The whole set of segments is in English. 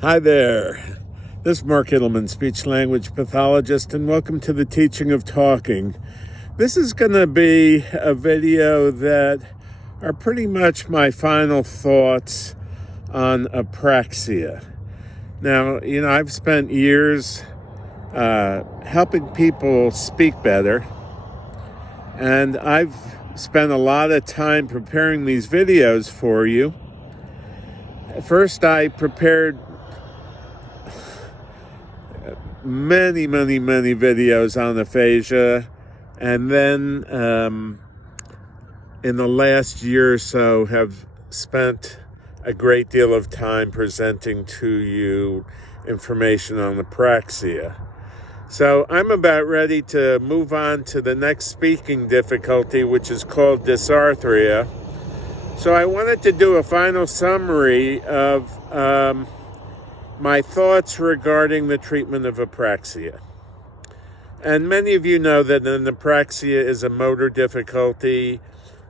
Hi there. This is Mark Ittleman, speech-language pathologist, and welcome to the teaching of talking. This is going to be a video that are pretty much my final thoughts on apraxia. Now, I've spent years helping people speak better, and I've spent a lot of time preparing these videos for you. First, I prepared many videos on aphasia, and then in the last year or so have spent a great deal of time presenting to you information on apraxia. So I'm about ready to move on to the next speaking difficulty, which is called dysarthria. So I wanted to do a final summary of my thoughts regarding the treatment of apraxia. And many of you know that an apraxia is a motor difficulty,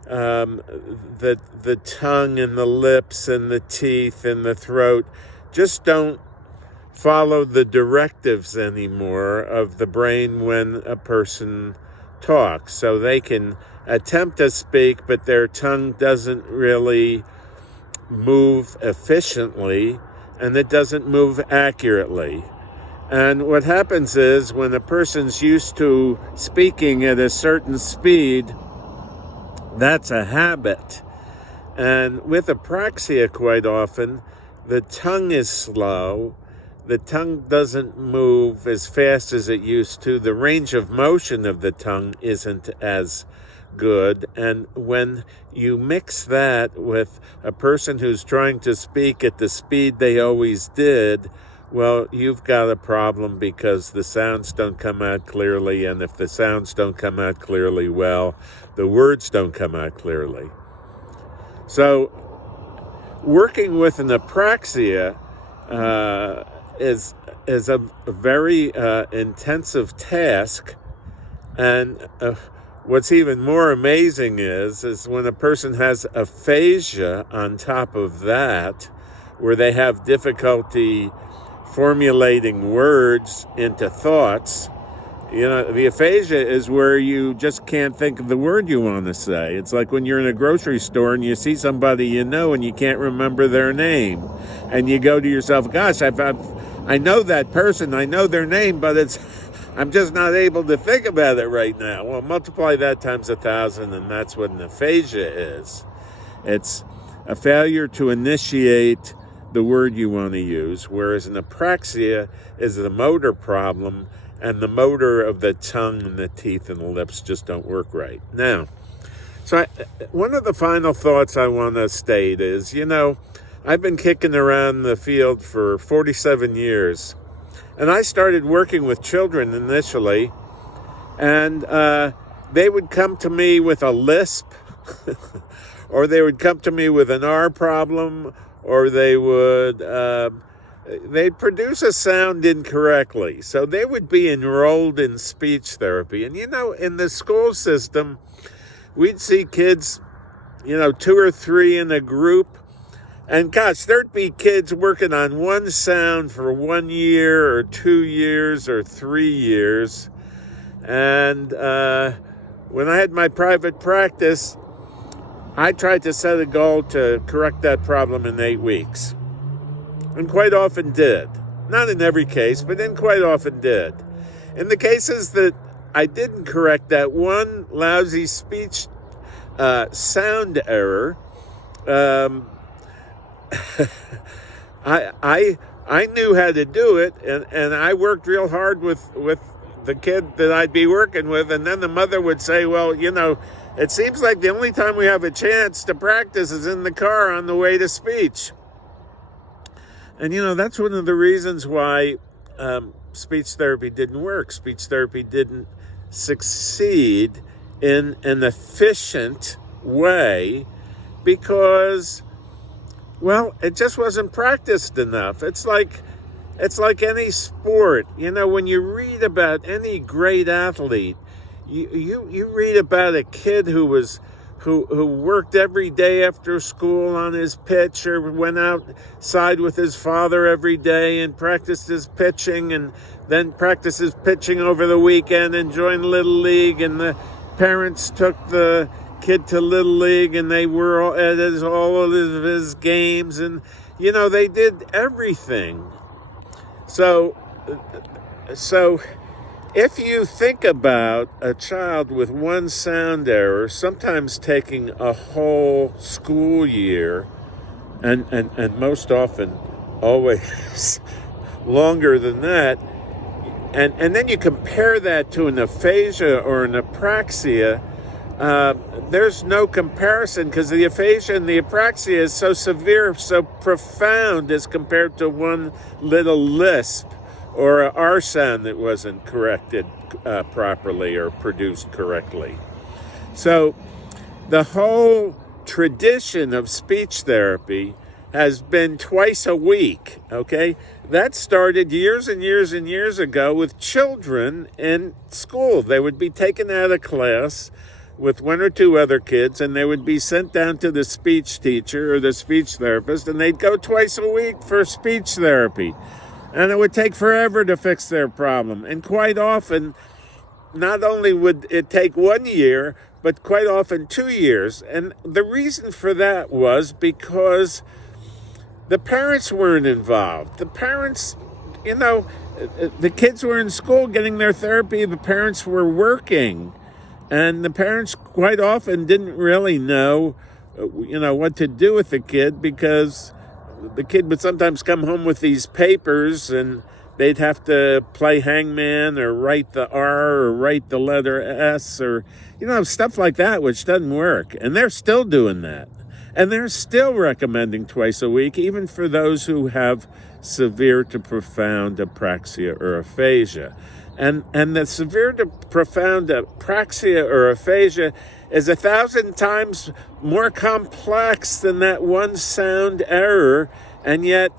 that the tongue and the lips and the teeth and the throat just don't follow the directives anymore of the brain when a person talks. So they can attempt to speak, but their tongue doesn't really move efficiently, and it doesn't move accurately. And what happens is when a person's used to speaking at a certain speed, that's a habit. And with apraxia, quite often, the tongue is slow. The tongue doesn't move as fast as it used to. The range of motion of the tongue isn't as good. And when you mix that with a person who's trying to speak at the speed they always did, well, you've got a problem, because the sounds don't come out clearly, and if the sounds don't come out clearly, well, the words don't come out clearly. So working with an apraxia is a very intensive task, and what's even more amazing is when a person has aphasia on top of that, where they have difficulty formulating words into thoughts. The aphasia is where you just can't think of the word you want to say. It's like when you're in a grocery store and you see somebody you know and you can't remember their name. And you go to yourself, gosh, I know that person, I know their name, but I'm just not able to think about it right now. Well, multiply that times 1,000, and that's what an aphasia is. It's a failure to initiate the word you want to use, whereas an apraxia is a motor problem, and the motor of the tongue and the teeth and the lips just don't work right. Now, one of the final thoughts I want to state is, I've been kicking around the field for 47 years, and I started working with children initially, and they would come to me with a lisp, or they would come to me with an R problem, or they'd produce a sound incorrectly. So they would be enrolled in speech therapy. And, in the school system, we'd see kids, 2 or 3 in a group. And gosh, there'd be kids working on one sound for 1 year or 2 years or 3 years. And when I had my private practice, I tried to set a goal to correct that problem in 8 weeks. And quite often did. Not in every case, but quite often did. In the cases that I didn't correct that one lousy speech sound error, I knew how to do it, and I worked real hard with the kid that I'd be working with, and then the mother would say, well, it seems like the only time we have a chance to practice is in the car on the way to speech. And, that's one of the reasons why speech therapy didn't work. Speech therapy didn't succeed in an efficient way because, well, it just wasn't practiced enough. It's like any sport. When you read about any great athlete, you read about a kid who was who worked every day after school on his pitch, or went outside with his father every day and practiced his pitching, and then practiced his pitching over the weekend and joined Little League, and the parents took the kid to Little League and they were at all of his games, and they did everything. So if you think about a child with one sound error, sometimes taking a whole school year, and most often always longer than that, and then you compare that to an aphasia or an apraxia, there's no comparison, because the aphasia and the apraxia is so severe, so profound, as compared to one little lisp or an R sound that wasn't corrected properly or produced correctly. So the whole tradition of speech therapy has been twice a week, okay? That started years and years and years ago with children in school. They would be taken out of class with one or two other kids, and they would be sent down to the speech teacher or the speech therapist, and they'd go twice a week for speech therapy. And it would take forever to fix their problem. And quite often, not only would it take 1 year, but quite often 2 years. And the reason for that was because the parents weren't involved. The parents, the kids were in school getting their therapy, the parents were working. And the parents quite often didn't really know, what to do with the kid, because the kid would sometimes come home with these papers and they'd have to play hangman or write the R or write the letter S or, stuff like that, which doesn't work. And they're still doing that. And they're still recommending twice a week, even for those who have severe to profound apraxia or aphasia. And the severe to profound apraxia or aphasia is 1,000 times more complex than that one sound error, and yet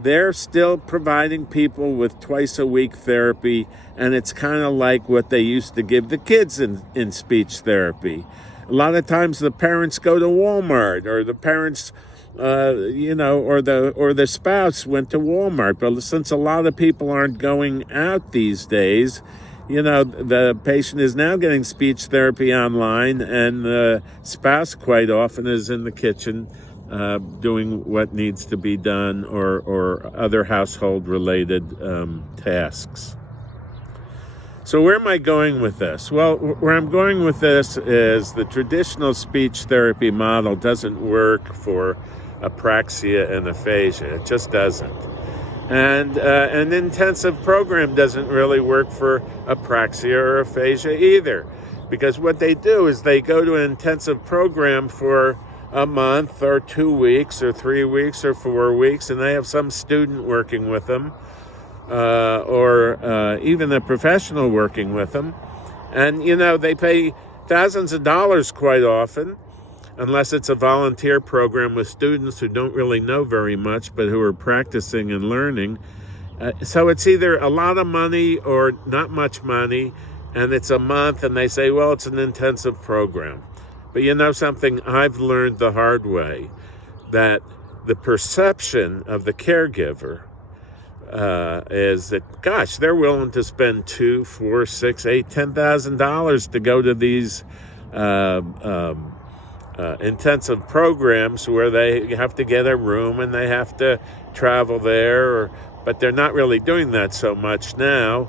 they're still providing people with twice a week therapy, and it's kind of like what they used to give the kids in speech therapy. A lot of times the parents go to Walmart, or the parents or the spouse went to Walmart. But since a lot of people aren't going out these days, the patient is now getting speech therapy online, and the spouse quite often is in the kitchen doing what needs to be done, or other household-related tasks. So where am I going with this? Well, where I'm going with this is the traditional speech therapy model doesn't work for apraxia and aphasia. It just doesn't. And an intensive program doesn't really work for apraxia or aphasia either, because what they do is they go to an intensive program for a month or 2 weeks or 3 weeks or 4 weeks, and they have some student working with them, or even a professional working with them. And, they pay thousands of dollars quite often, unless it's a volunteer program with students who don't really know very much, but who are practicing and learning. So it's either a lot of money or not much money, and it's a month, and they say, well, it's an intensive program. But something I've learned the hard way, that the perception of the caregiver is that, gosh, they're willing to spend $2,000, $4,000, $6,000, $8,000, $10,000 to go to these intensive programs where they have to get a room and they have to travel there, but they're not really doing that so much now.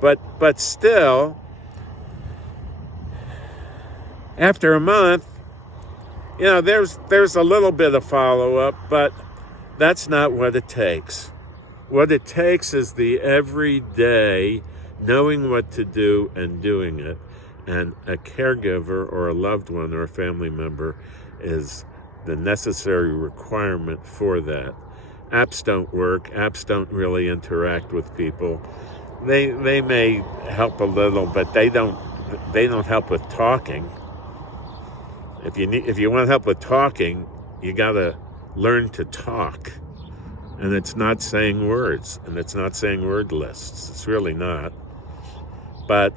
But still, after a month, there's a little bit of follow-up, but that's not what it takes. What it takes is the everyday knowing what to do and doing it. And a caregiver or a loved one or a family member is the necessary requirement for that. Apps don't work. Apps don't really interact with people. They may help a little, but they don't help with talking. If you want help with talking, you got to learn to talk. And it's not saying words, and it's not saying word lists. It's really not. But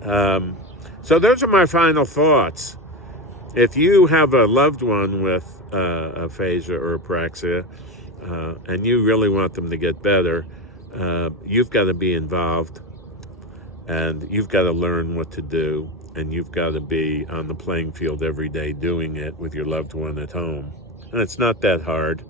so those are my final thoughts. If you have a loved one with aphasia or apraxia, and you really want them to get better, you've got to be involved, and you've got to learn what to do, and you've got to be on the playing field every day doing it with your loved one at home. And it's not that hard.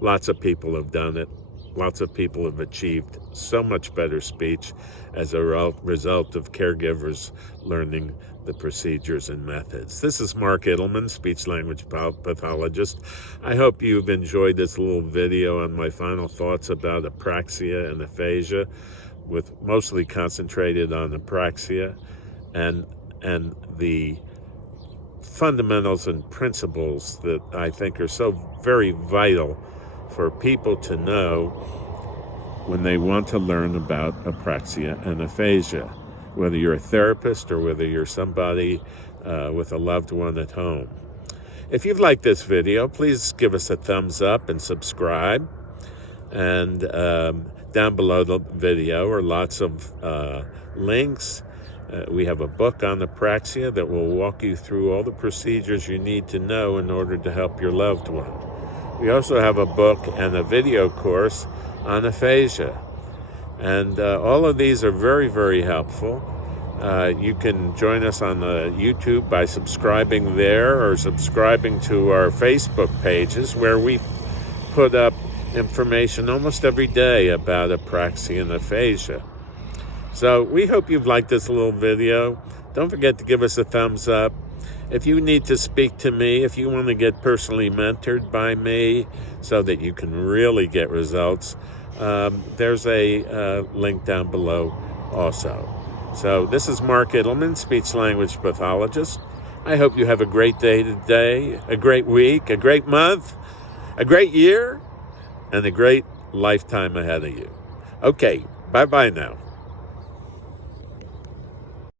Lots of people have done it. Lots of people have achieved so much better speech as a result of caregivers learning the procedures and methods. This is Mark Edelman, speech-language pathologist. I hope you've enjoyed this little video on my final thoughts about apraxia and aphasia, with mostly concentrated on apraxia and the fundamentals and principles that I think are so very vital for people to know when they want to learn about apraxia and aphasia, whether you're a therapist or whether you're somebody with a loved one at home. If you've liked this video, please give us a thumbs up and subscribe. And down below the video are lots of links. We have a book on apraxia that will walk you through all the procedures you need to know in order to help your loved one. We also have a book and a video course on aphasia. And all of these are very, very helpful. You can join us on YouTube by subscribing there, or subscribing to our Facebook pages, where we put up information almost every day about apraxia and aphasia. So we hope you've liked this little video. Don't forget to give us a thumbs up. If you need to speak to me, if you want to get personally mentored by me so that you can really get results, there's a link down below also. So this is Mark Edelman, speech-language pathologist. I hope you have a great day today, a great week, a great month, a great year, and a great lifetime ahead of you. Okay, bye-bye now.